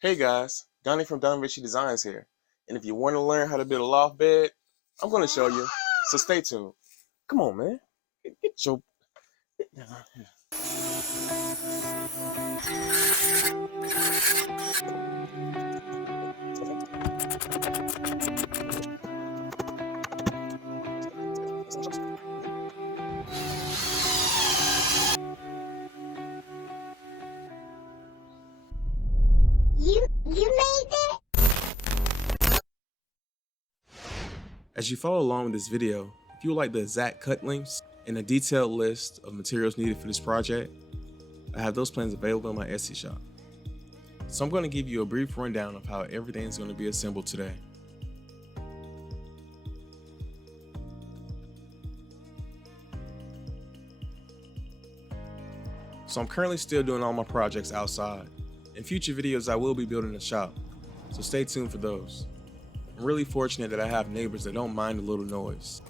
Hey guys, Donnie from Donvinci Designs here. And if you want to learn how to build a loft bed, I'm going to show you. So stay tuned. Come on, man. Get your... Get down here. You made it? As you follow along with this video, if you would like the exact cut lengths and a detailed list of materials needed for this project, I have those plans available in my Etsy shop. So I'm going to give you a brief rundown of how everything is going to be assembled today. So I'm currently still doing all my projects outside. In future videos I will be building a shop, so stay tuned for those. I'm really fortunate that I have neighbors that don't mind a little noise.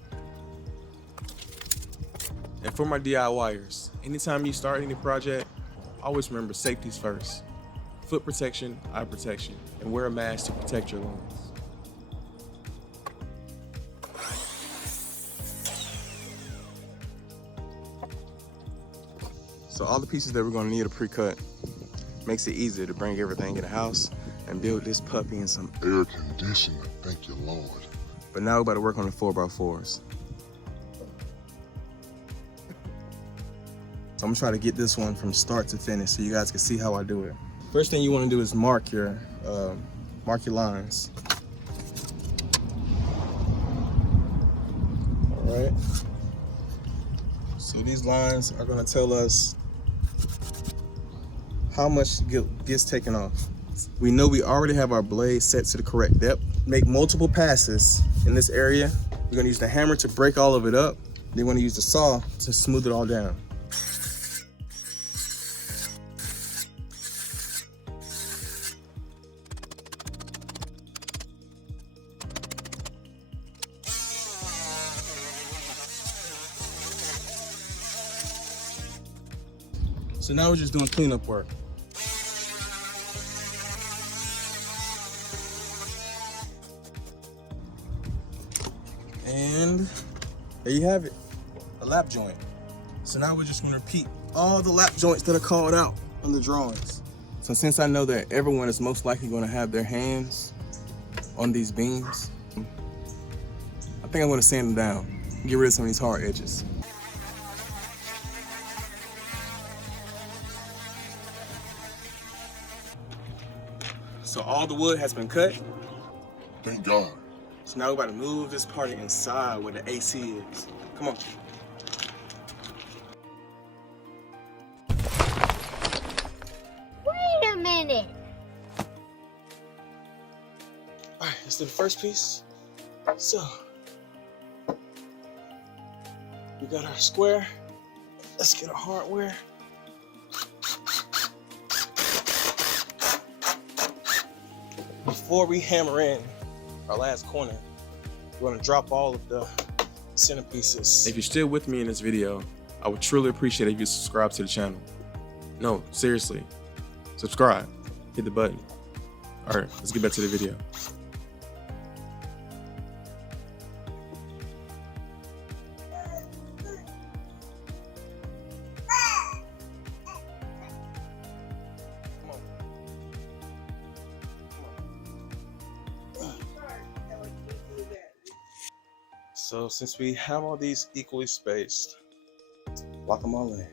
And for my DIYers, anytime you start any project, always remember safety's first. Foot protection, eye protection, and wear a mask to protect your lungs. So all the pieces that we're going to need are pre-cut. Makes it easier to bring everything in the house and build this puppy in some air conditioner, thank you Lord. But now we're about to work on the 4x4s. So I'm gonna try to get this one from start to finish so you guys can see how I do it. First thing you want to do is mark your lines. All right. So these lines are gonna tell us how much gets taken off. We know we already have our blade set to the correct depth. Make multiple passes in this area. We're gonna use the hammer to break all of it up. Then we're gonna use the saw to smooth it all down. So now we're just doing cleanup work. And there you have it, a lap joint. So now we're just gonna repeat all the lap joints that are called out on the drawings. So since I know that everyone is most likely gonna have their hands on these beams, I think I'm gonna sand them down, get rid of some of these hard edges. So all the wood has been cut. Thank God. So now we're about to move this part inside where the AC is. Come on. Wait a minute. All right, let's do the first piece. So, we got our square. Let's get our hardware. Before we hammer in our last corner, we're gonna drop all of the centerpieces. If you're still with me in this video, I would truly appreciate it if you subscribe to the channel. No, seriously, subscribe, hit the button. All right, let's get back to the video. So since we have all these equally spaced, lock them all in.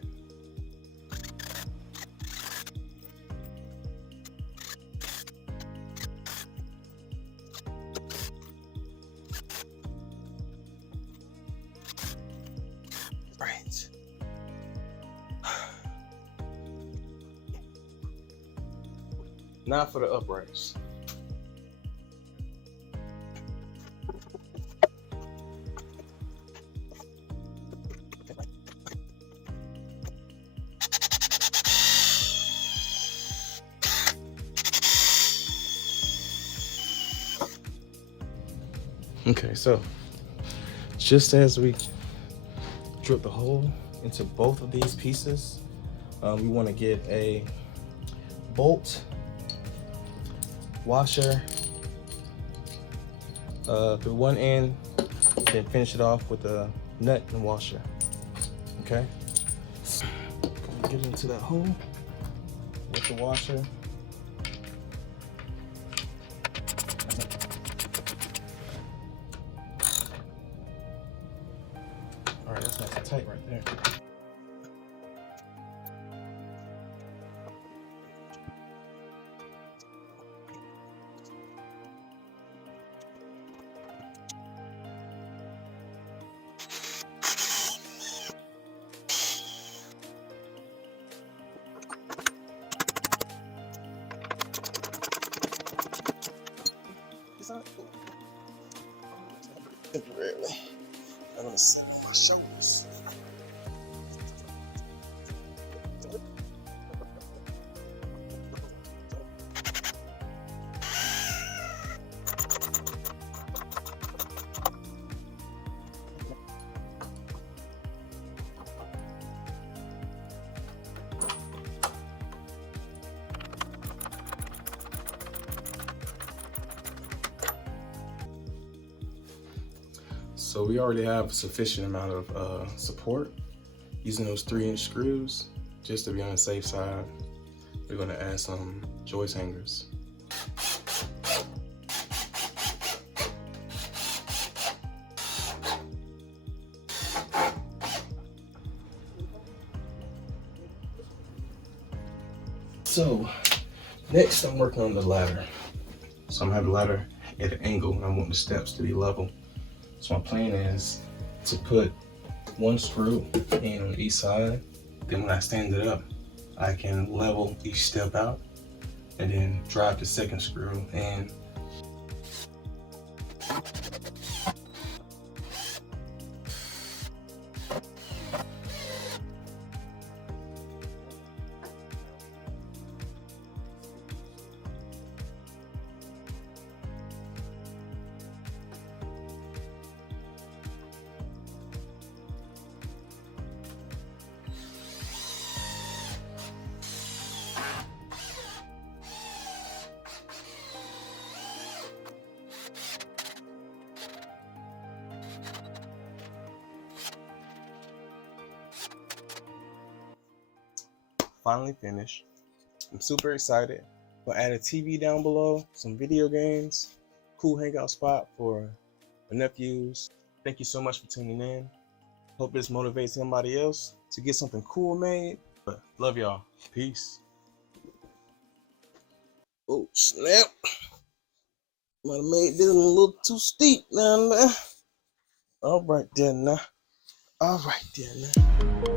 Right. Now for the uprights. Okay, so just as we drill the hole into both of these pieces, we want to get a bolt washer through one end, then finish it off with a nut and washer. Okay, get into that hole with the washer. All right, that's nice and tight right there. Temporarily, I'm gonna sit on my shoulders. So we already have a sufficient amount of support using those 3-inch screws. Just to be on the safe side, we're gonna add some joist hangers. So next I'm working on the ladder. So I'm gonna have the ladder at an angle and I want the steps to be level. So my plan is to put one screw in on each side. Then when I stand it up, I can level each step out and then drive the second screw in. Finally finished. I'm super excited. We'll add a TV down below, some video games, cool hangout spot for my nephews. Thank you so much for tuning in. Hope this motivates somebody else to get something cool made. But love y'all. Peace. Oh snap. Might have made this a little too steep now. All right then now. All right then now.